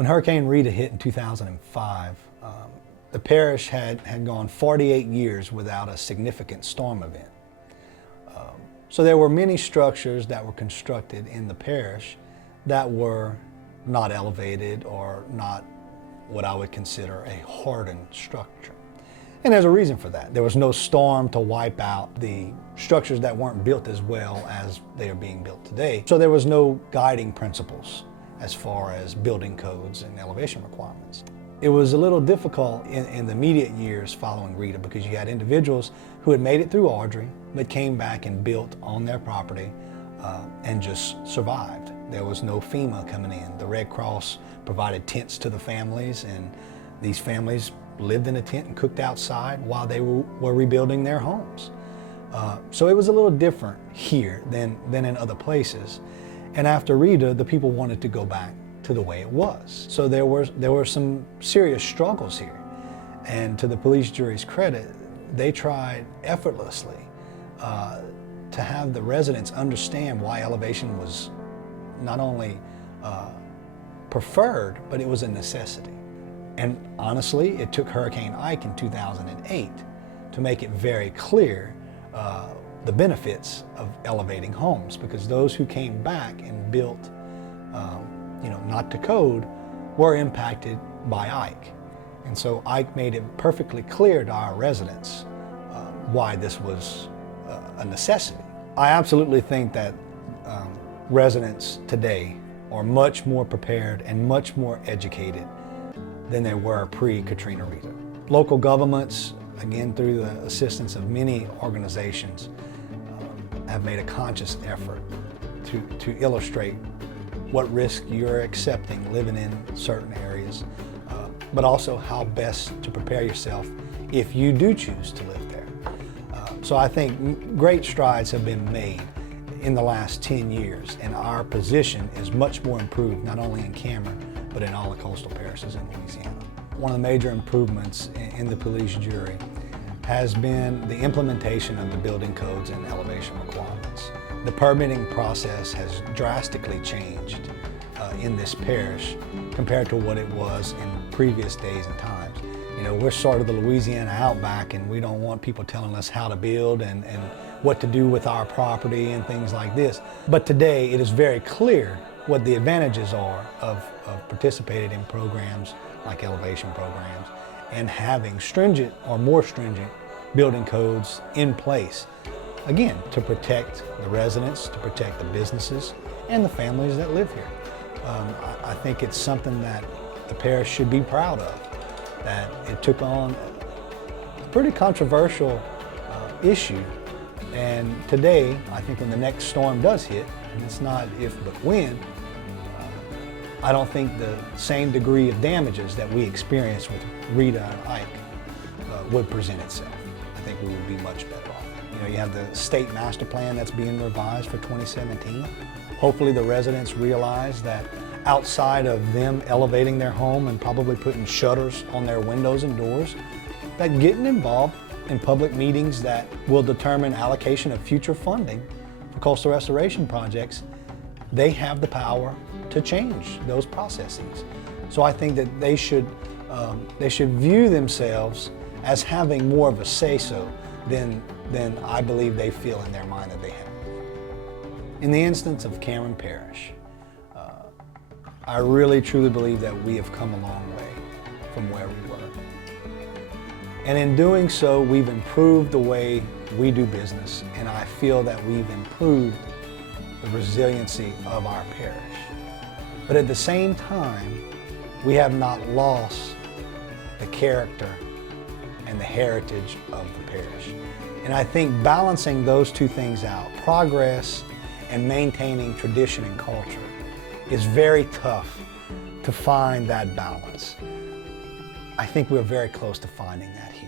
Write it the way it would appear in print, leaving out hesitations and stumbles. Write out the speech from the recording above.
When Hurricane Rita hit in 2005, the parish had gone 48 years without a significant storm event. So there were many structures that were constructed in the parish that were not elevated or not what I would consider a hardened structure. And there's a reason for that. There was no storm to wipe out the structures that weren't built as well as they are being built today. So there was no guiding principles as far as building codes and elevation requirements. It was a little difficult in the immediate years following Rita because you had individuals who had made it through Audrey but came back and built on their property and just survived. There was no FEMA coming in. The Red Cross provided tents to the families, and these families lived in a tent and cooked outside while they were rebuilding their homes. So it was a little different here than in other places. And after Rita, the people wanted to go back to the way it was. So there were some serious struggles here. And to the police jury's credit, they tried effortlessly to have the residents understand why elevation was not only preferred, but it was a necessity. And honestly, it took Hurricane Ike in 2008 to make it very clear the benefits of elevating homes, because those who came back and built, not to code, were impacted by Ike. And so Ike made it perfectly clear to our residents why this was a necessity. I absolutely think that residents today are much more prepared and much more educated than they were pre-Katrina Rita. Local governments, again through the assistance of many organizations, have made a conscious effort to illustrate what risk you're accepting living in certain areas, but also how best to prepare yourself if you do choose to live there. So I think great strides have been made in the last 10 years, and our position is much more improved, not only in Cameron, but in all the coastal parishes in Louisiana. One of the major improvements in the police jury has been the implementation of the building codes and elevation requirements. The permitting process has drastically changed in this parish compared to what it was in previous days and times. You know, we're sort of the Louisiana outback, and we don't want people telling us how to build and what to do with our property and things like this. But today it is very clear what the advantages are of participating in programs like elevation programs and having stringent or more stringent building codes in place, again, to protect the residents, to protect the businesses and the families that live here. I think it's something that the parish should be proud of, that it took on a pretty controversial issue. And today, I think when the next storm does hit, and it's not if but when, I don't think the same degree of damages that we experienced with Rita and Ike would present itself. I think we would be much better off. You know, you have the state master plan that's being revised for 2017. Hopefully the residents realize that outside of them elevating their home and probably putting shutters on their windows and doors, that getting involved in public meetings that will determine allocation of future funding for coastal restoration projects, they have the power to change those processes. So I think that they should view themselves as having more of a say-so than I believe they feel in their mind that they have. In the instance of Cameron Parish, I really truly believe that we have come a long way from where we were. And in doing so, we've improved the way we do business, and I feel that we've improved the resiliency of our parish. But at the same time, we have not lost the character and the heritage of the parish. And I think balancing those two things out, progress and maintaining tradition and culture, is very tough to find that balance. I think we're very close to finding that here.